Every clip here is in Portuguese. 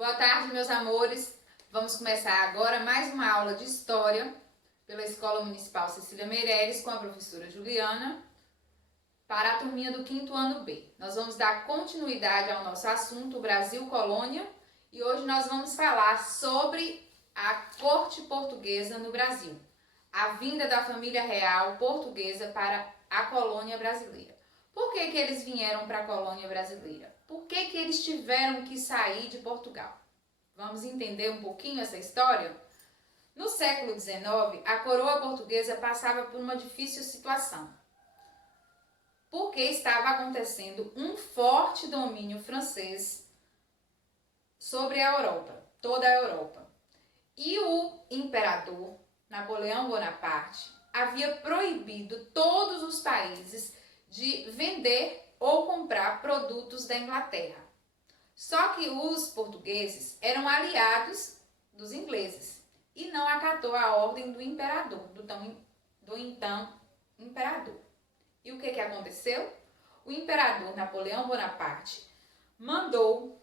Boa tarde, meus amores. Vamos começar agora mais uma aula de História pela Escola Municipal Cecília Meireles com a professora Juliana para a turminha do 5º ano B. Nós vamos dar continuidade ao nosso assunto Brasil Colônia e hoje nós vamos falar sobre a corte portuguesa no Brasil, a vinda da família real portuguesa para a colônia brasileira. Por que eles vieram para a colônia brasileira? Por que eles tiveram que sair de Portugal? Vamos entender um pouquinho essa história? No século XIX, a coroa portuguesa passava por uma difícil situação, porque estava acontecendo um forte domínio francês sobre a Europa, toda a Europa. E o imperador Napoleão Bonaparte havia proibido todos os países de vender ou comprar produtos da Inglaterra. Só que os portugueses eram aliados dos ingleses e não acatou a ordem do imperador, do então imperador. E o que aconteceu? O imperador Napoleão Bonaparte mandou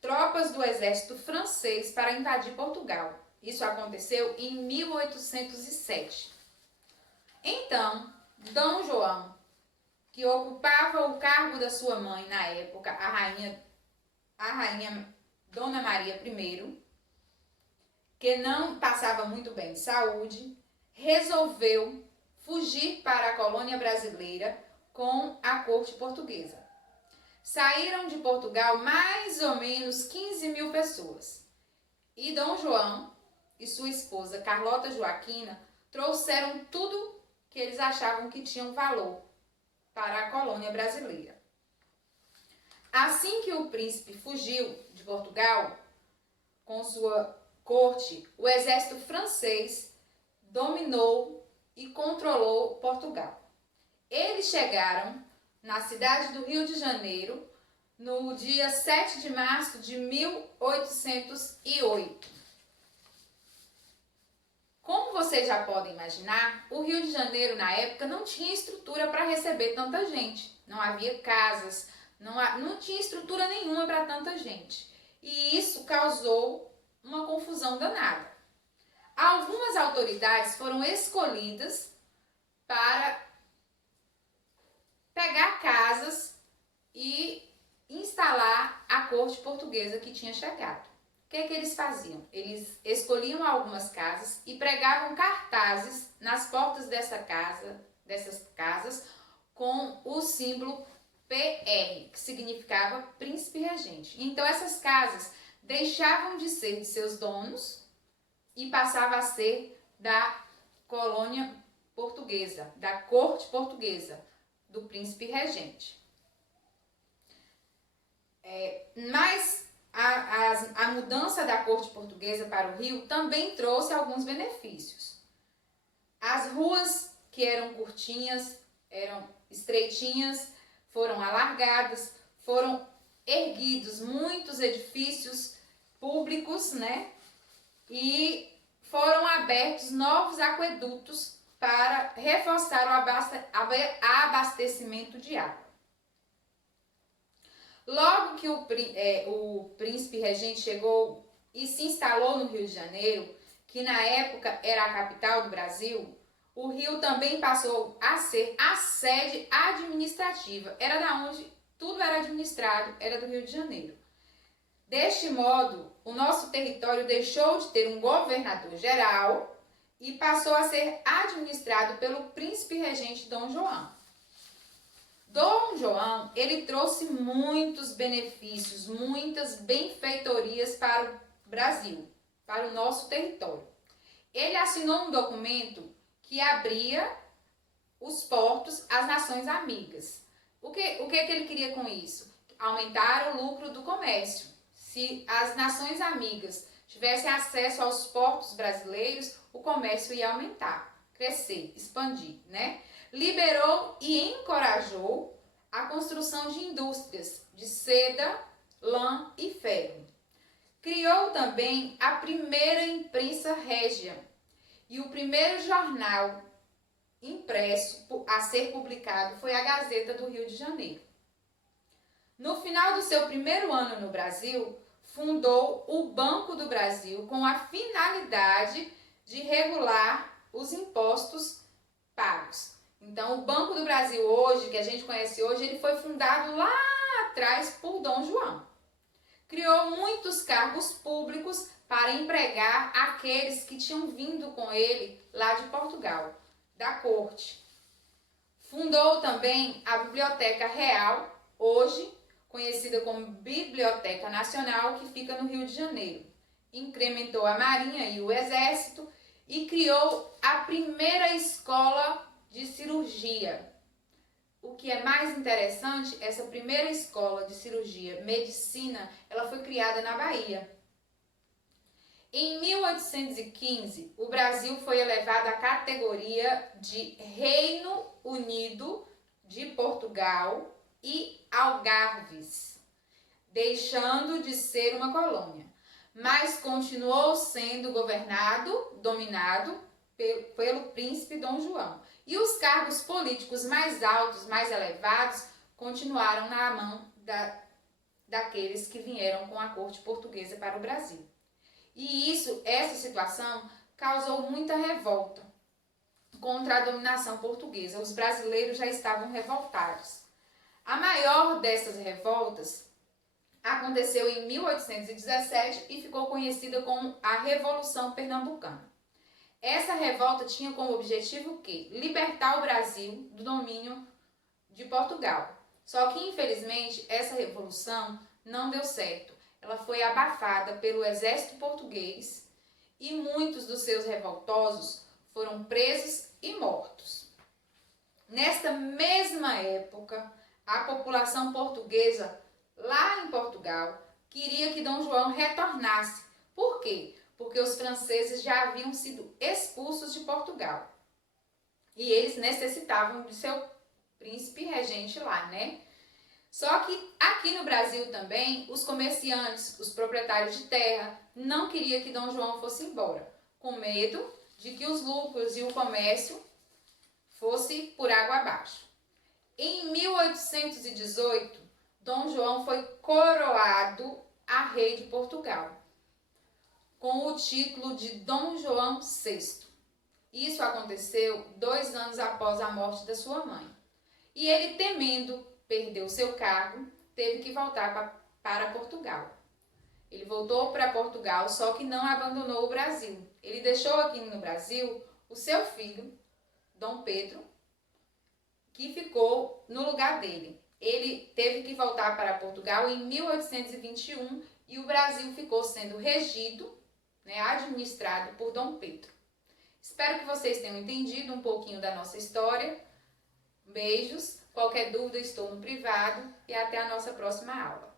tropas do exército francês para invadir Portugal. Isso aconteceu em 1807. Então, Dom João, que ocupava o cargo da sua mãe na época, a rainha Dona Maria I, que não passava muito bem de saúde, resolveu fugir para a colônia brasileira com a corte portuguesa. Saíram de Portugal mais ou menos 15.000 pessoas. E Dom João e sua esposa Carlota Joaquina trouxeram tudo que eles achavam que tinham valor para a colônia brasileira. Assim que o príncipe fugiu de Portugal com sua corte, o exército francês dominou e controlou Portugal. Eles chegaram na cidade do Rio de Janeiro no dia 7 de março de 1808. Como vocês já podem imaginar, o Rio de Janeiro na época não tinha estrutura para receber tanta gente. Não havia casas, não tinha estrutura nenhuma para tanta gente. E isso causou uma confusão danada. Algumas autoridades foram escolhidas para pegar casas e instalar a corte portuguesa que tinha chegado. O que eles faziam? Eles escolhiam algumas casas e pregavam cartazes nas portas dessas casas com o símbolo PR, que significava príncipe regente. Então essas casas deixavam de ser de seus donos e passavam a ser da colônia portuguesa, da corte portuguesa, do príncipe regente. Mas a mudança da corte portuguesa para o Rio também trouxe alguns benefícios. As ruas que eram curtinhas, eram estreitinhas, foram alargadas, foram erguidos muitos edifícios públicos, né? E foram abertos novos aquedutos para reforçar o abastecimento de água. Logo que o príncipe regente chegou e se instalou no Rio de Janeiro, que na época era a capital do Brasil, o Rio também passou a ser a sede administrativa. Era da onde tudo era administrado, era do Rio de Janeiro. Deste modo, o nosso território deixou de ter um governador geral e passou a ser administrado pelo príncipe regente Dom João. Dom João, ele trouxe muitos benefícios, muitas benfeitorias para o Brasil, para o nosso território. Ele assinou um documento que abria os portos às nações amigas. O que ele queria com isso? Aumentar o lucro do comércio. Se as nações amigas tivessem acesso aos portos brasileiros, o comércio ia aumentar, crescer, expandir, né? Liberou e encorajou a construção de indústrias de seda, lã e ferro. Criou também a primeira imprensa régia e o primeiro jornal impresso a ser publicado foi a Gazeta do Rio de Janeiro. No final do seu primeiro ano no Brasil, fundou o Banco do Brasil com a finalidade de regular os impostos pagos. Então, o Banco do Brasil hoje, que a gente conhece hoje, ele foi fundado lá atrás por Dom João. Criou muitos cargos públicos para empregar aqueles que tinham vindo com ele lá de Portugal, da corte. Fundou também a Biblioteca Real, hoje conhecida como Biblioteca Nacional, que fica no Rio de Janeiro. Incrementou a Marinha e o Exército e criou a primeira escola de cirurgia. O que é mais interessante, essa primeira escola de cirurgia, medicina, ela foi criada na Bahia. Em 1815, o Brasil foi elevado à categoria de Reino Unido de Portugal e Algarves, deixando de ser uma colônia, mas continuou sendo dominado pelo príncipe Dom João. E os cargos políticos mais altos, mais elevados, continuaram na mão daqueles que vieram com a corte portuguesa para o Brasil. E essa situação causou muita revolta contra a dominação portuguesa. Os brasileiros já estavam revoltados. A maior dessas revoltas aconteceu em 1817 e ficou conhecida como a Revolução Pernambucana. Essa revolta tinha como objetivo o quê? Libertar o Brasil do domínio de Portugal. Só que, infelizmente, essa revolução não deu certo. Ela foi abafada pelo exército português e muitos dos seus revoltosos foram presos e mortos. Nesta mesma época, a população portuguesa lá em Portugal queria que Dom João retornasse. Por quê? Porque os franceses já haviam sido expulsos de Portugal. E eles necessitavam de seu príncipe regente lá, né? Só que aqui no Brasil também, os comerciantes, os proprietários de terra, não queriam que Dom João fosse embora, com medo de que os lucros e o comércio fosse por água abaixo. Em 1818, Dom João foi coroado a rei de Portugal, com o título de Dom João VI. Isso aconteceu 2 anos após a morte da sua mãe. E ele, temendo perder o seu cargo, teve que voltar para Portugal. Ele voltou para Portugal, só que não abandonou o Brasil. Ele deixou aqui no Brasil o seu filho, Dom Pedro, que ficou no lugar dele. Ele teve que voltar para Portugal em 1821 e o Brasil ficou sendo regido, administrado por Dom Pedro. Espero que vocês tenham entendido um pouquinho da nossa história. Beijos, qualquer dúvida estou no privado e até a nossa próxima aula.